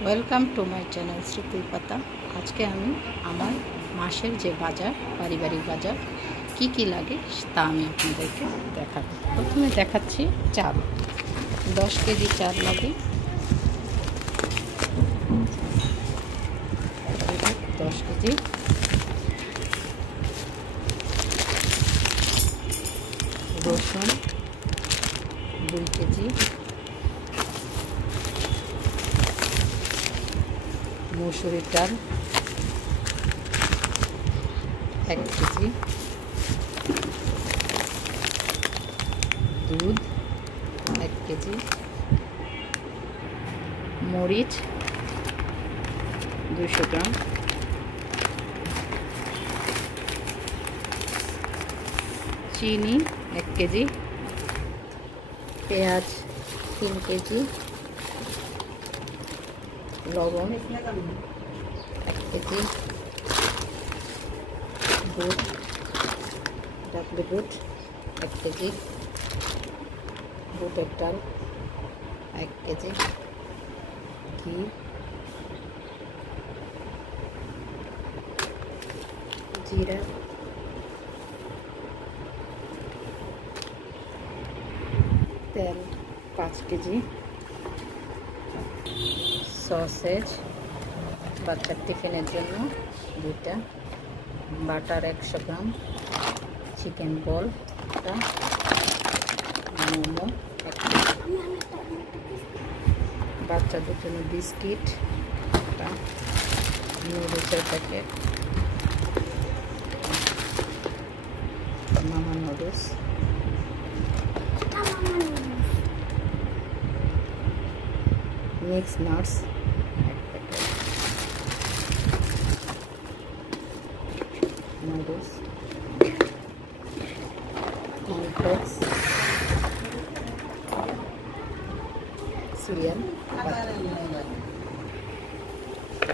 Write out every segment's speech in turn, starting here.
Welcome to my channel Srikul পাতা। আজকে আমি আমার মাসের যে বাজার, পারিবারিক বাজার কি কি লাগে তা আমি আপনাদেরকে দেখাবো। প্রথমে দেখাচ্ছি চাল। 10 কেজি চাল লাগে। 10 কেজি রসুন, 2 কেজি মসুরির ডাল, 1 কেজি দুধ, 1 কেজি মরিচ 200 গ্রাম, চিনি 1 কেজি, পেঁয়াজ 3 কেজি, লবণ 1 কেজি, বুট ডাকলি বুট 1 কেজি, বুটের ডাল 1 কেজি, ঘি, জিরা, তেল 5 কেজি, সসেজ বাচ্চার টিফিনের জন্য 2টা, বাটার 100 গ্রাম, চিকেন বলটা, মোমো 1 কেজি, বাচ্চাদের জন্য বিস্কিট, নুডলসের প্যাকেট, মামা noodles, mix nuts 1 packet, noodles, cornflakes, serial,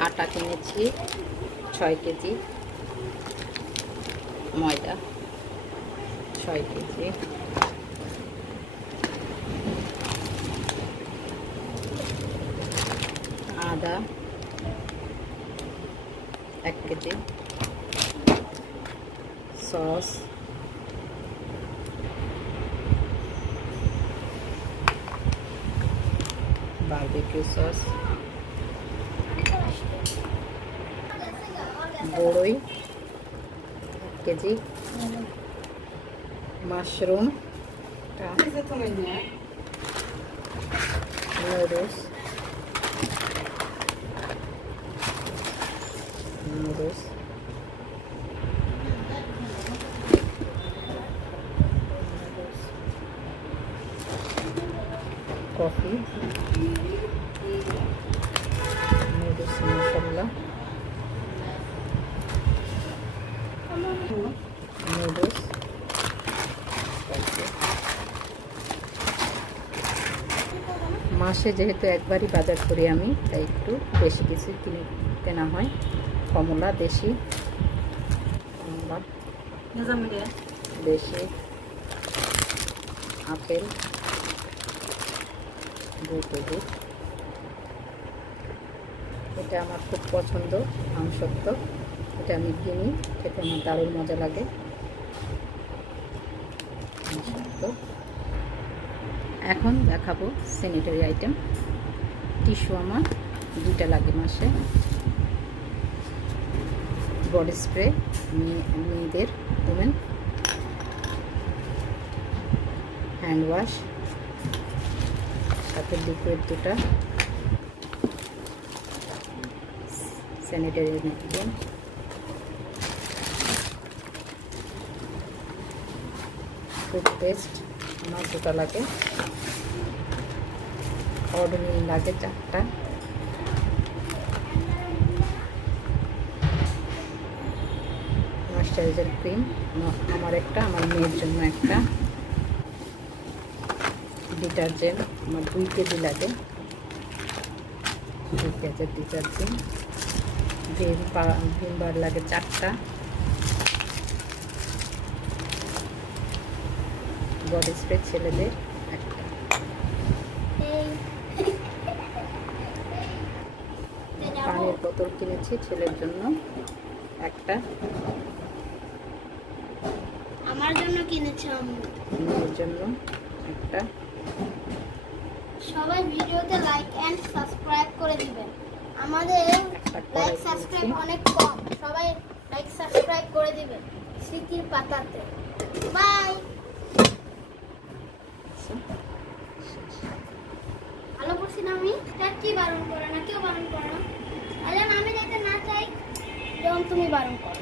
আটা কিনেছি 6 কেজি, ময়দা 6 কেজি, আদা 1 কেজি, সস বারবিকিউ সস, বড়ই 1 KG, mushroom, noodles, coffee, noodles মশলা, নুডলস, মাসে যেহেতু একবারই বাজার করি আমি, তাই একটু বেশি কিছু কেনা হয়। কমলা দেশি, কমলা দেশি, আপেল 2 কেজি। এটা আমার খুব পছন্দ, আমসত্ব। এটা আমি কিনি, খেতে আমার দারুণ মজা লাগে। এখন দেখাবো স্যানিটারি আইটেম। টিস্যু আমার 2টা লাগে মাসে, বডি স্প্রে মেয়েদের ওমেন, হ্যান্ড ওয়াশ, সাথে লিকুইড 2টা, স্যানিটারি ন্যাপকিন, টুথপেস্ট আমার 2টা লাগে, অডোনিল লাগে 4টা, ময়েশ্চারাইজার ক্রিম আমার একটা, আমার মেয়ের জন্য একটা, ডিটারজেন্ট আমার 2 কেজি লাগে, 2 কেজি ডিটারজেন্ট, ভিম বার লাগে 4টা, বডি স্প্রে ছেলেদের একটা, পানির বোতল কিনেছি ছেলের জন্য একটা, আমার জন্য কিনেছি আম্মু, মেয়ের জন্য একটা। সবাই ভিডিওতে লাইক এন্ড সাবস্ক্রাইব করে দিবেন। আমাদের লাইক সাবস্ক্রাইব অনেক কম, সবাই লাইক সাবস্ক্রাইব করে দিবেন স্মৃতির পাতাতে। বাই। ভালো করছি না আমি? তার কি বারণ করে না, কেউ বারণ করে না। আরে আমি যাতে না চাই যখন তুমি বারণ করো।